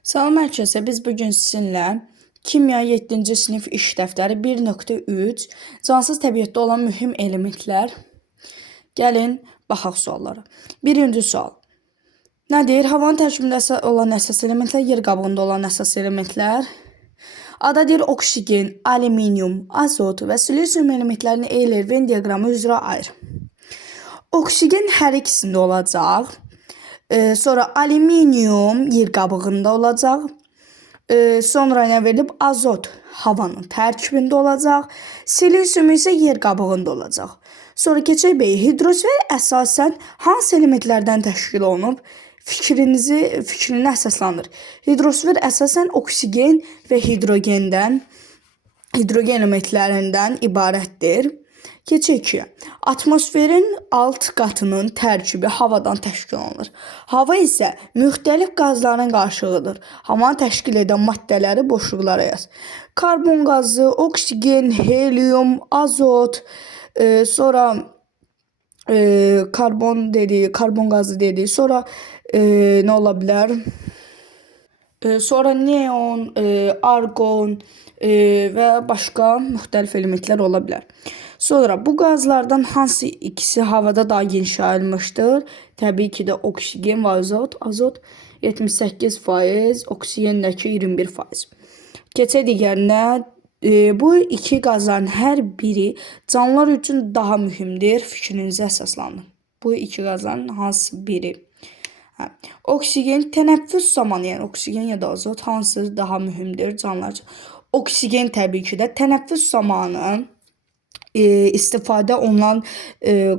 Salam hər kəsə, biz bugün sizinlə Kimya 7-ci sinif iş dəftəri 1.3 cansız təbiətdə olan mühüm elementlər. Gəlin, baxaq suallara. Birinci sual. Nədir? Havanın tərkibində olan əsas elementlər, yer qabığında olan əsas elementlər. Ada deyir oksigen, alüminium, azot və silisium elementlərini eyler Venn diaqramı üzrə ayır. Oksigen hər ikisində olacaq. Sonra alüminium yer qabığında olacaq. Sonra nə verilib? Azot havanın tərkibində olacaq. Silisium isə yer qabığında olacaq. Sonra keçək bəy, hidrosfer əsasən hansı elementlərdən təşkil olunub? Fikrini əsaslandır. Hidrosfer əsasən oksigen və hidrogen elementlərindən ibarətdir. Keçək ki, atmosferin alt qatının tərkibi havadan təşkil olunur. Hava isə müxtəlif qazların qarşılığıdır. Havanı təşkil edən maddələri boşluqlara yaz. Karbon qazı, oksigen, helium, azot, sonra karbon qazı dedik, sonra nə ola bilər? Sonra neon, argon və başqa müxtəlif elementlər ola bilər. Sonra bu qazlardan hansı ikisi havada daha geniş yayılmışdır? Təbii ki də oksigen və azot. Azot 78%, oksigendəki 21%. Keçək digərinə. Bu iki qazların hər biri canlılar üçün daha mühümdür. Fikrinizi əsaslanın. Bu iki qazların hansı biri? Oksigen tənəffüs zamanı, yəni oksigen ya da azot hansı daha mühümdür canlılar üçün? Oksigen təbii ki də tənəffüs zamanı istifadə olunan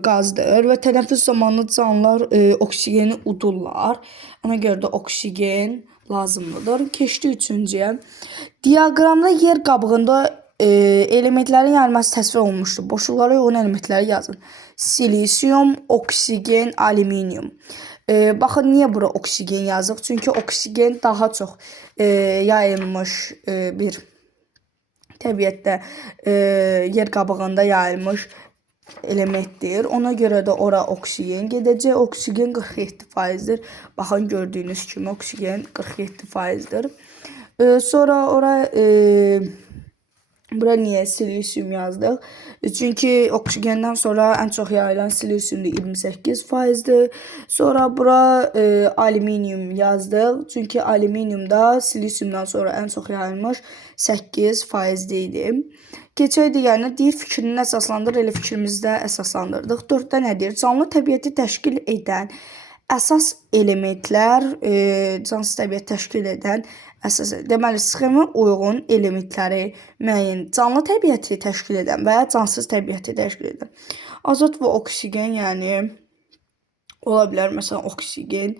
qazdır və tənəffüs zamanı canlılar oksigeni udurlar. Ona görə də oksigen lazımlıdır. Keçdik üçüncüyə. Diaqramda yer qabığında elementlərin yayılması təsvir olunmuşdur. Boşluqlara uyğun elementləri yazın. Silisium, oksigen, alüminium. Baxın, niyə bura oksigen yazıq? Çünki oksigen daha çox yayılmış bir təbiətdə yer qabığında yayılmış elementdir. Ona görə də ora oksigen gedəcək. Oksigen 47%-dir. Baxın, gördüyünüz kimi oksigen 47%-dir. Sonra ora bura niyə silisium yazdıq? Çünki oksigenden sonra ən çox yayılan silisiumda 28%-dir. Sonra bura alüminium yazdıq. Çünki alüminiumda silisiumdan sonra ən çox yayılmış 8% idi. Keçək digərinə, deyir fikrini əsaslandır, elə fikrimizdə əsaslandırdıq. 4-də nə deyir? Canlı təbiəti təşkil edən əsas elementlər, cansız təbiət təşkil edən əsas, deməli, sxemə uyğun elementləri müəyyən canlı təbiəti təşkil edən və cansız təbiəti təşkil edən. Azot və oksigen, yəni ola bilər, məsələn, oksigen,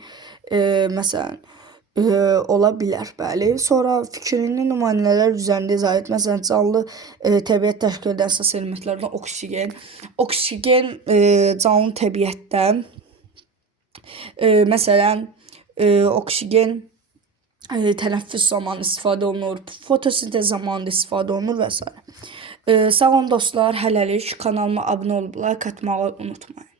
məsələn, ola bilər, bəli. Sonra fikrini nümunələr üzərində izah et. Məsələn, canlı təbiət təşkil edən əsas elementlərdən oksigen. Oksigen canlı təbiətdə, məsələn, oksigen tənəffüs zamanı istifadə olunur, fotosintez zamanı istifadə olunur və s. Sağ olun dostlar, hələlik kanalıma abunə olub like atmağı unutmayın.